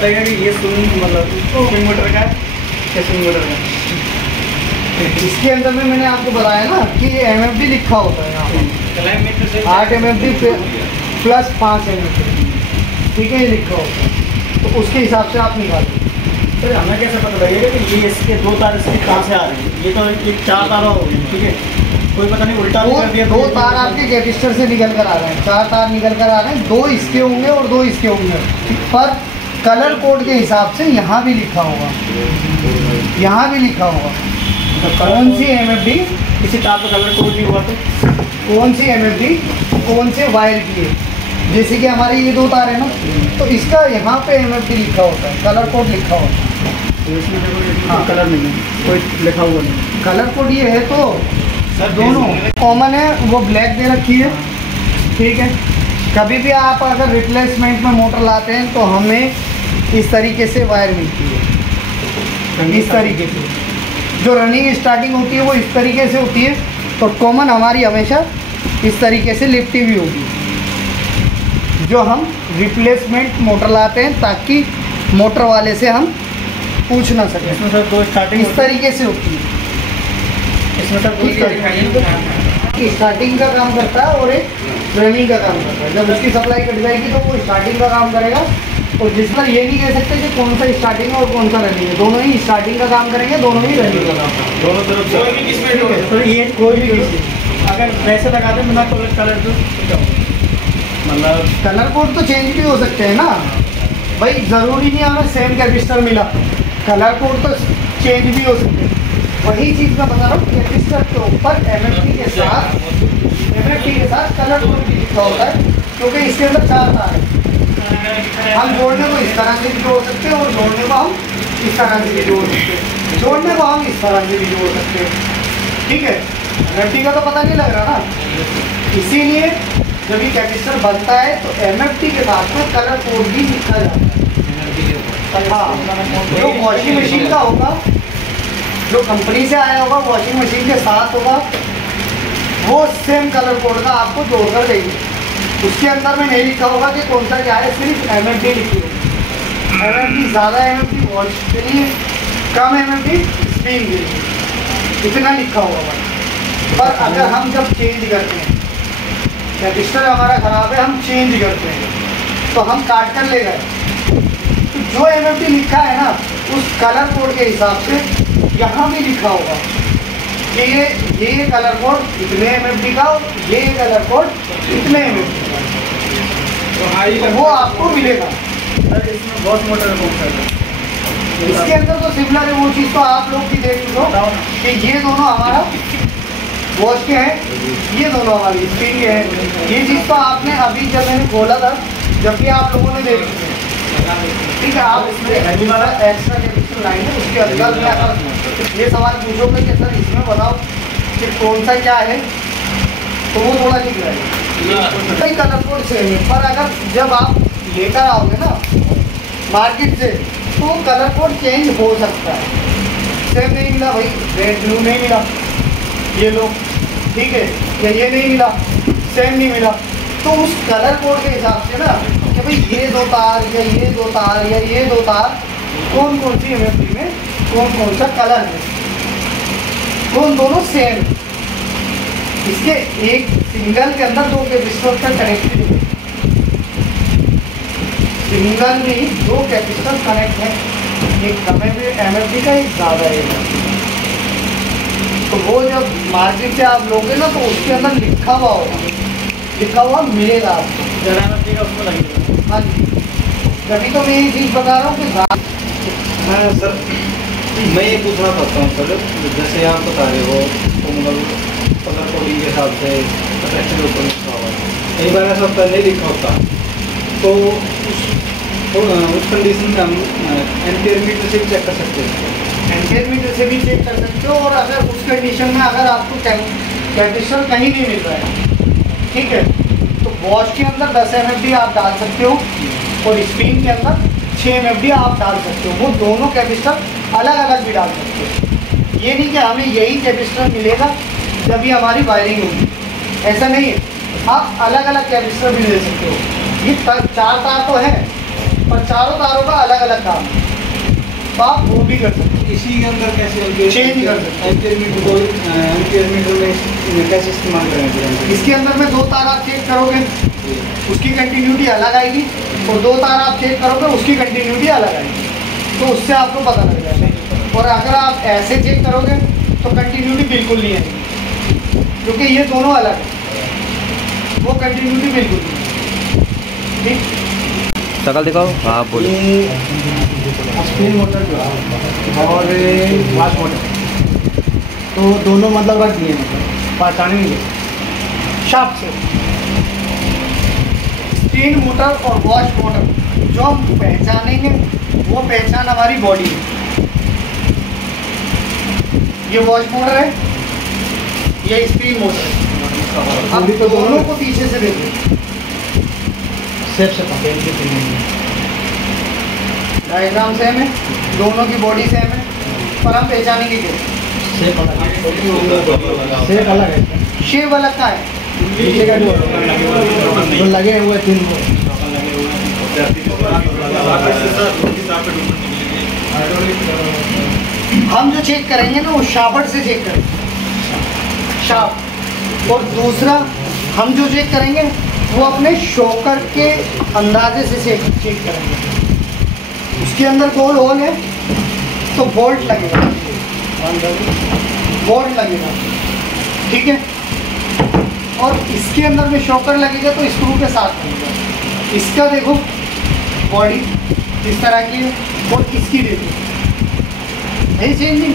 बताइएगा कि ये स्विंग मतलब स्विंग मोटर का क्या स्विंग मोटर का? इसके अंदर में मैंने आपको बताया ना कि ये MFD लिखा होता है यहाँ पर 8 MFD प्लस 5 MFD, ठीक है, ये लिखा होता है, तो उसके हिसाब से आप निकालें। सर हमें कैसे पता लगेगा कि ये इसके 2 तार इसके कहाँ से आ रहे हैं? ये तो एक 4 तार हो गए, ठीक है, कोई पता नहीं उल्टा भी कर दिया। 2 तार आपके कैपेसिटर से निकल कर आ रहे हैं, 4 तार निकल कर आ रहे हैं, 2 इसके होंगे और 2 इसके होंगे, पर कलर कोड के हिसाब से यहाँ भी लिखा होगा, यहाँ भी लिखा होगा तो कौन सी MFD, किसी तार पर कलर कोड नहीं हुआ तो कौन सी MFD कौन से वायर की है। जैसे कि हमारे ये 2 तार है ना, तो इसका यहाँ पे MFD लिखा होता है, कलर कोड लिखा होता है, तो इसमें देखो कलर नहीं है, कोई लिखा हुआ नहीं। कलर कोड ये है तो सर दोनों कॉमन है, वो ब्लैक दे रखी है, ठीक है। कभी भी आप अगर रिप्लेसमेंट में मोटर लाते हैं तो हमें इस तरीके से वायर मिलती है, इस तरीके से जो रनिंग स्टार्टिंग होती है वो इस तरीके से होती है, तो कॉमन हमारी हमेशा इस तरीके से लिपटी हुई होगी, जो हम रिप्लेसमेंट मोटर लाते हैं ताकि मोटर वाले से हम पूछ ना सकें। इसमें सर 2 स्टार्टिंग इस तरीके से होती है, इसमें सर 2 स्टार्टिंग का काम करता है और एक रनिंग का काम करता है। जब उसकी सप्लाई कट जाएगी तो वो स्टार्टिंग का काम करेगा, और जिस पर ये नहीं कह सकते कि कौन सा स्टार्टिंग है और कौन सा रनिंग है, दोनों ही स्टार्टिंग का काम करेंगे, दोनों ही रनिंग का काम करेंगे, दोनों तरफ कोई भी किसमें तो ये कोई भी किसी अगर वैसे लगा दें बिना कलर तो क्या होगा? मतलब कलर कोड तो चेंज भी हो सकते हैं ना भाई, ज़रूरी नहीं हमें सेम कैपेसिटर मिला, कलर कोड तो चेंज भी हो सकते हैं। वही चीज़ मैं बता रहा हूँ, कैपेसिटर के ऊपर MFD के साथ कलर कोड भी लिखा होता है, क्योंकि इसके अंदर 4 तार है, हम जोड़ने को इस तरह से भी जोड़ सकते हैं और जोड़ने को हम इस तरह से भी जोड़ सकते हैं, जोड़ने को हम इस तरह से भी जोड़ सकते हैं, ठीक है। MFD का तो पता नहीं लग रहा ना, इसीलिए जब ये कैपेसिटर बनता है तो MFD के साथ में कलर कोड भी लिखा जाता है। हाँ, जो वॉशिंग मशीन का होगा, जो कंपनी से आया होगा वॉशिंग मशीन के साथ होगा, वो सेम कलर कोड का आपको जोड़कर देंगे, उसके अंदर में नहीं लिखा होगा कि कौन सा क्या है, सिर्फ MFD लिखी होगी। MFD ज़्यादा MFD वॉश के लिए, कम MFD स्पिन के लिए, इतना लिखा होगा। पर अगर हम जब चेंज करते हैं, कैपेसिटर हमारा ख़राब है, हम चेंज करते हैं तो हम काट कर ले गए, तो जो MFD लिखा है ना उस कलर कोड के हिसाब से यहाँ भी लिखा होगा कि ये कलर कोड इतने MFD का, ये कलर कोड इतने MFD का, तो वो आपको मिलेगा। सर इसमें बहुत मोटर कौन सा है? इसके अंदर तो सिमिलर है, वो चीज़ तो आप लोग भी देख लो कि ये दोनों हमारा वॉश के हैं, ये दोनों हमारी स्पिन के हैं। ये चीज़ तो आपने अभी जब मैंने खोला था, जब भी आप लोगों ने देखी थी, ठीक है। आप इसमें पहली वाला एक्स्ट्रा कैपेसिटर लाइन है, उसके अंदर में अगर ये सवाल पूछोगे कि सर इसमें बताओ कि कौन सा क्या है, तो वो थोड़ा ठीक रहेगा, कई कलर कोड सेम है। पर अगर जब आप लेकर आओगे ना मार्केट से, तो कलर कोड चेंज हो सकता है। सेम नहीं मिला भाई, रेड ब्लू नहीं मिला, ये लोग ठीक है, या ये नहीं मिला, सेम नहीं मिला, तो उस कलर कोड के हिसाब से ना कि भाई ये 2 तार या ये 2 तार या ये 2 तार कौन कौन सी MFD में कौन कौन सा कलर है, कौन दोनों सेम। इसके एक सिंगल के अंदर 2 कैपेसिटर का कनेक्टेड है, सिंगल में ही 2 कैपेसिटर कनेक्ट है, एक कम MFD का, एक ज़्यादा है। तो वो जब मार्केट से आप लोगे ना तो उसके अंदर लिखा हुआ होगा, लिखा हुआ मिलेगा आपको, ज़रा MFD का उसको लगेगा। हाँ जी, तभी तो मैं ये चीज़ बता रहा हूँ कि मैं सर मैं ये पूछना चाहता हूँ सर, जैसे आप बता रहे हो तो मतलब कलर कोडिंग के हिसाब से प्रोटेक्शन ऊपर लिखा हुआ है, कई बार ऐसा होता नहीं लिखा होता, तो उस कंडीशन में हम एम्पियर मीटर से भी चेक कर सकते हैं। एम्पियर मीटर से भी चेक कर सकते हो, और अगर उस कंडीशन में अगर आपको कैपेसिटर कहीं नहीं मिल रहा है, ठीक है, तो वॉश के अंदर 10 MFD आप डाल सकते हो और स्पिन के अंदर 6 MFD आप डाल सकते हो। वो दोनों कैपेसिटर अलग अलग भी डाल सकते हो, ये नहीं कि हमें यही कैपेसिटर मिलेगा जब ये हमारी वायरिंग होगी, ऐसा नहीं है। आप अलग अलग कैपेसिटर भी ले सकते हो। ये 4 तार तो है, पर चारों तारों का अलग अलग काम है, तो आप वो भी कर सकते हैं। इसी के अंदर कैसे चेंज कर सकते हैं। एम्पियर मीटर को एम्पियर मीटर में कैसे इस्तेमाल करेंगे? इसके अंदर में 2 तार आप चेक करोगे, उसकी कंटिन्यूटी अलग आएगी, और 2 तार आप चेक करोगे, उसकी कंटिन्यूटी अलग आएगी, तो उससे आपको पता लग जाएगा। और अगर आप ऐसे चेक करोगे तो कंटिन्यूटी बिल्कुल नहीं आएगी, क्योंकि ये दोनों अलग है, वो कंटिन्यूटी बिल्कुल नहीं। ठीक, शक्ल दिखाओ। हाँ बोलिए। ये स्पिन मोटर जो है और वाश मोटर, तो दोनों मतलब रख दिए, मतलब पहचानेंगे शाफ्ट से। स्पिन मोटर और वॉश मोटर जो हम पहचानेंगे, वो पहचान हमारी बॉडी है। ये वॉश मोटर है, ये स्पिन मोटर है। अब दोनों को पीछे से देखो, सेफ से पकड़ डायग्राम सेम है, दोनों की बॉडी सेम है, पर हम पहचानेंगे कैसे? सेफ अलग है, सेफ अलग है, शेप अलग का है। नीचे का जो लगे हुए 3 हम जो चेक करेंगे ना, वो शाफ्ट से चेक करेंगे, शाफ्ट। और दूसरा हम जो चेक करेंगे, वो अपने शॉकर के अंदाजे से चेक करेंगे। उसके अंदर गोल होल है तो बोल्ट लगेगा, बोल्ट लगेगा, ठीक है। और इसके अंदर में शॉकर लगेगा तो स्क्रू के साथ लगेगा। इसका देखो बॉडी इस तरह की है, और इसकी देखो नहीं चेंजिंग,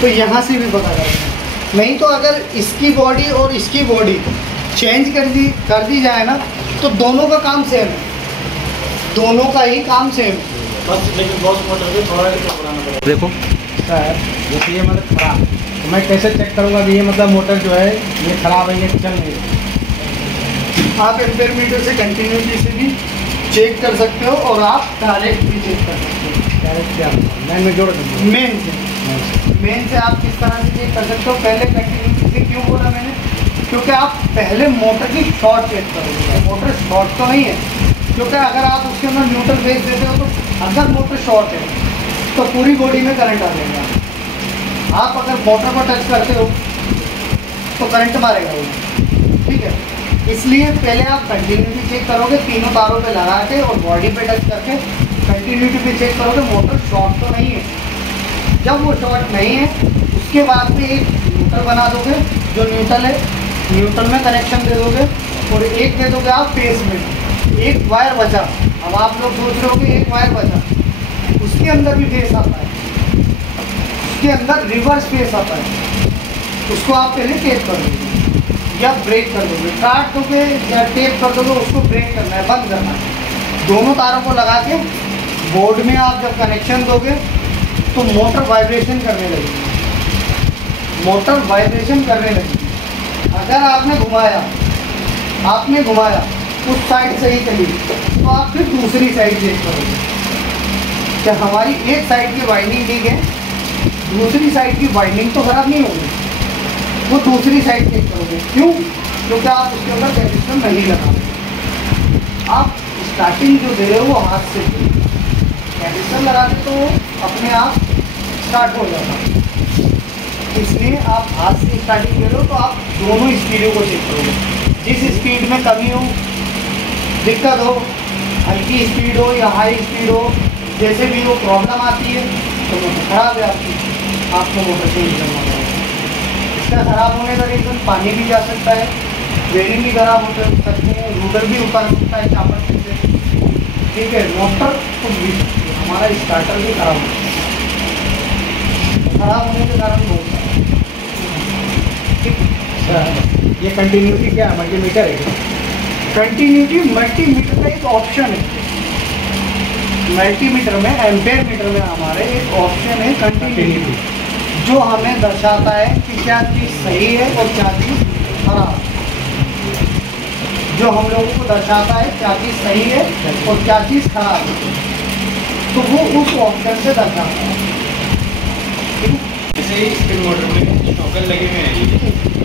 तो यहाँ से भी पता करेंगे। नहीं तो अगर इसकी बॉडी और इसकी बॉडी चेंज कर दी जाए ना, तो दोनों का काम सेम है, दोनों का ही काम सेम है। बस, लेकिन वॉश मोटर को थोड़ा बढ़ाना पड़ेगा। देखो सर जैसे ये मतलब खराब, तो मैं कैसे चेक करूँगा कि ये मतलब मोटर जो है ये खराब है, ये चल नहीं रही? आप एम्पेयर मीटर से कंटिन्यूटी से भी चेक कर सकते हो, और आप डायरेक्ट भी चेक कर सकते हो। डायरेक्ट क्या मैन में जोड़ दूँगा। मेन से आप किस तरह से चेक कर सकते हो? पहले कंटिन्यूटी से क्यों बोला मैंने? क्योंकि आप पहले मोटर की शॉर्ट चेक करोगे। मोटर शॉर्ट तो नहीं है, क्योंकि अगर आप उसके अंदर न्यूट्रल फेज देते हो, तो अगर मोटर शॉर्ट है तो पूरी बॉडी में करंट आ जाएगा। आप अगर मोटर को टच करते हो तो करंट मारेगा वो, ठीक है। इसलिए पहले आप कंटिन्यूटी चेक करोगे, तीनों तारों पे लगा के और बॉडी पे टच करके कंटिन्यूटी पे चेक करोगे, मोटर शॉर्ट तो नहीं है। जब वो शॉर्ट नहीं है, उसके बाद में एक न्यूट्रल बना दोगे, जो न्यूट्रल है, न्यूट्रल में कनेक्शन दे दोगे, और एक दे दोगे आप फेस में। एक वायर बचा, अब आप लोग सोच रहे हो कि एक वायर बचा, उसके अंदर भी फेस आता है, उसके अंदर रिवर्स फेस आता है, उसको आप पहले टेप कर दोगे या ब्रेक कर दोगे, काट दोगे या टेप कर दोगे, उसको ब्रेक करना है, बंद करना है। दोनों तारों को लगा के बोर्ड में आप जब कनेक्शन दोगे तो मोटर वाइब्रेशन करने लगेगी, मोटर वाइब्रेशन करने लगेगी। अगर आपने घुमाया उस साइड से ही चली, तो आप फिर दूसरी साइड चेक करोगे कि हमारी एक साइड की वाइंडिंग ठीक है, दूसरी साइड की वाइंडिंग तो खराब नहीं होगी, वो दूसरी साइड चेक करोगे। क्यों? क्योंकि आप उसके अंदर कैपेसिटर नहीं लगा रहे, आप स्टार्टिंग जो दे रहे हो वो हाथ से दे, कैपेसिटर लगा के तो अपने आप स्टार्ट हो जाता है। इसलिए आप हाथ से स्टार्टिंग दे रहे हो, तो आप दोनों स्पीडों को चेक करोगे। जिस स्पीड में कमी हो, दिक्कत हो, हल्की स्पीड हो या हाई स्पीड हो, जैसे भी वो प्रॉब्लम आती है, तो मोटर खराब है आपको मोटर चेंज करना पड़ेगा। इसका खराब होने का रीज़न पानी भी जा सकता है, बेरिंग भी खराब हो सकते हैं, रूटर भी उतर सकता है चापट से, ठीक है। मोटर कुछ भी, हमारा स्टार्टर भी खराब हो सकता है, खराब होने के कारण बहुत सारा, ठीक। ये कंटिन्यूटी क्या है? मल्टीमीटर है? कंटिन्यूटी मल्टीमीटर का एक ऑप्शन है। मल्टीमीटर में, एम्पेयर मीटर में हमारे एक ऑप्शन है कंटिन्यूटी, जो हमें दर्शाता है कि क्या चीज़ सही है और क्या चीज़ खराब है। जो हम लोगों को दर्शाता है क्या चीज़ सही है और क्या चीज़ खराब है, तो वो उस ऑप्शन से दर्शाता है। जैसे ही स्पिन मोटर में शॉकर लगे हुए हैं,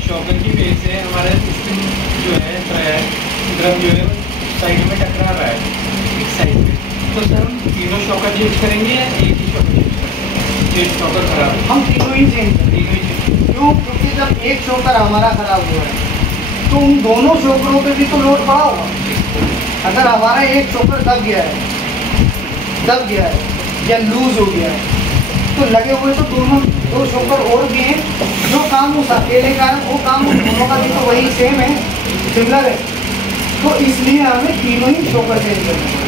शॉकर की वजह से हमारा स्पिन जो है ड्रम जो है साइड में टकरा रहा है, एक साइड में, तो सर हम तीनों शॉकर चेंज करेंगे या एक ही शॉकर चेंज करेंगे? एक शॉकर खराब है, हम तीनों ही चेंज करेंगे। तीनों ही चेंज। क्यों? क्योंकि जब एक शॉकर हमारा खराब हुआ है तो उन दोनों शॉकरों पे भी तो लोड पड़ा होगा। अगर हमारा एक शॉकर दब गया है या लूज हो गया है तो लगे हुए तो दो शॉकर और भी हैं। जो काम उस अकेले का है वो काम उन दोनों का भी तो वही सेम है, सिमिलर है। तो इसलिए हमें तीनों ही शॉकर चेंज करना है।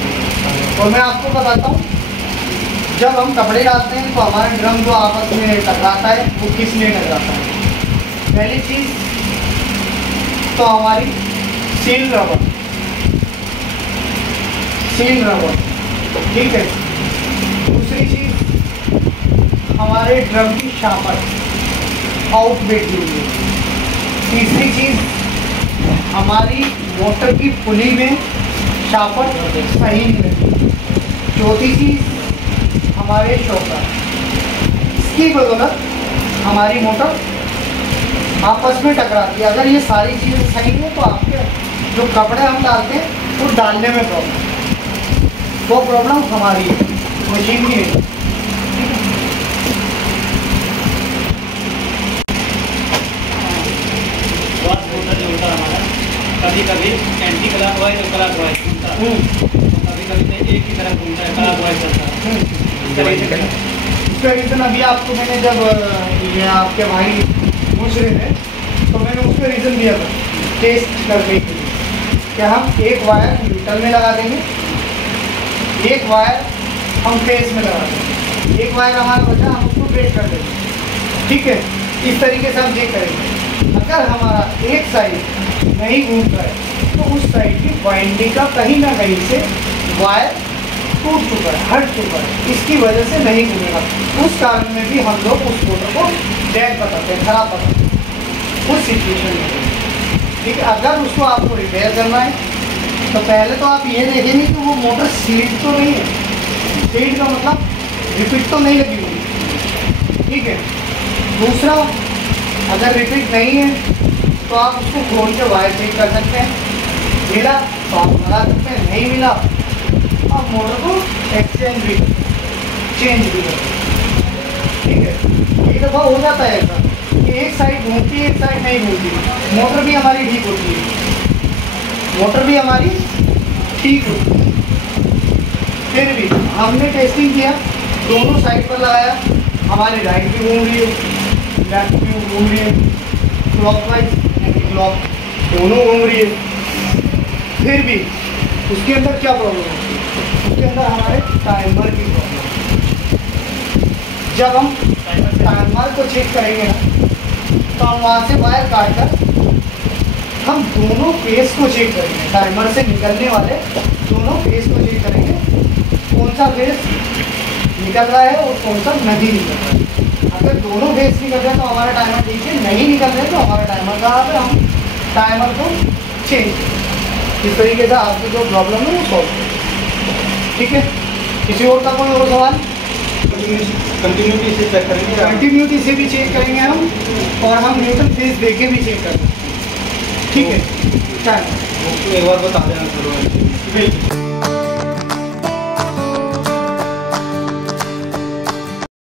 और मैं आपको बताता हूँ, जब हम कपड़े डालते हैं तो हमारा ड्रम जो आपस में टकराता है वो किस लिए टकराता है? पहली चीज़ तो हमारी सील रबर, ठीक है। दूसरी चीज़ हमारे ड्रम की शापर आउट बैठी हुई है। तीसरी चीज़ हमारी मोटर की पुली में शापर सही नहीं लगी। चौथी चीज़ हमारे शॉकर, इसकी बदौलत हमारी मोटर आपस में टकराती है। अगर ये सारी चीज़ें सही है तो आपके जो कपड़े हम डालते हैं वो डालने में प्रॉब्लम, वो प्रॉब्लम हमारी है, मशीन की नहीं। कभी कभी एंटी क्लॉकवाइज और क्लॉकवाइज घूमता है, कभी कभी तो एक ही तरफ घूमता है, क्लॉकवाइज चलता है। इसका रीज़न अभी आपको मैंने जब ये आपके भाई पूछ रहे थे तो मैंने उसका रीज़न दिया था टेस्ट करने के लिए कि हम एक वायर न्यूट्रल में लगा देंगे, एक वायर हम फेस में लगा देंगे, एक वायर हमारा बचा हम उसको ब्रेक कर देंगे, ठीक है। इस तरीके से हम चेक करेंगे। अगर हमारा एक साइड नहीं घूम रहा है तो उस साइड की वाइंडिंग का कहीं ना कहीं से वायर टूट चुका है, हट चुका है, इसकी वजह से नहीं घूमेगा। उस कारण में भी हम लोग उस मोटर को डेड बताते हैं, खराब बताते हैं उस सिचुएशन में, ठीक है। अगर उसको आपको रिपेयर करना है तो पहले तो आप ये देखेंगे कि वो मोटर सीट तो नहीं है, सीट का मतलब रिपीट तो नहीं लगी हुई, ठीक है। दूसरा, अगर रिपीट नहीं है तो आप उसको खोल के वायर चेक कर सकते हैं, मिला तो आप लगा सकते हैं, नहीं मिला आप मोटर को एक्सचेंज भी कर सकते हैं, चेंज भी कर सकते हैं, ठीक है। एक दफ़ा हो जाता है ऐसा कि एक साइड घूमती है एक साइड नहीं घूमती, मोटर भी हमारी ठीक होती है, मोटर भी हमारी ठीक होती है। फिर भी हमने टेस्टिंग किया, दोनों साइड पर लगाया, हमारी राइट भी घूम रही है, लेफ्ट भी घूम रही है, क्लॉकवाइज एंटी क्लॉक दोनों घूम रही है। फिर भी उसके अंदर क्या प्रॉब्लम होती है? उसके अंदर हमारे टाइमर की प्रॉब्लम। जब हम टाइमर को चेक करेंगे ना तो हम वहाँ से वायर काट कर हम दोनों फेस को चेक करेंगे, टाइमर से निकलने वाले दोनों फेस को चेक करेंगे, कौन सा फेस निकल रहा है और कौन सा नहीं निकल रहा है। अगर दोनों फेस निकल रहे हैं तो हमारा टाइमर ठीक है, नहीं निकल रहे तो हमारा टाइमर कहाँ पे, हम टाइमर को चेंज करें। इस तरीके से आपकी जो प्रॉब्लम है वो सॉल्व करें, ठीक है। किसी और का कोई और सवाल? कंटिन्यूटी से चेक करेंगे, कंटिन्यूटी से भी चेक करेंगे हम, और हम न्यूट्रल फेस दे के भी चेक कर सकते हैं, ठीक है। टाइम एक बार बता देना जरूर।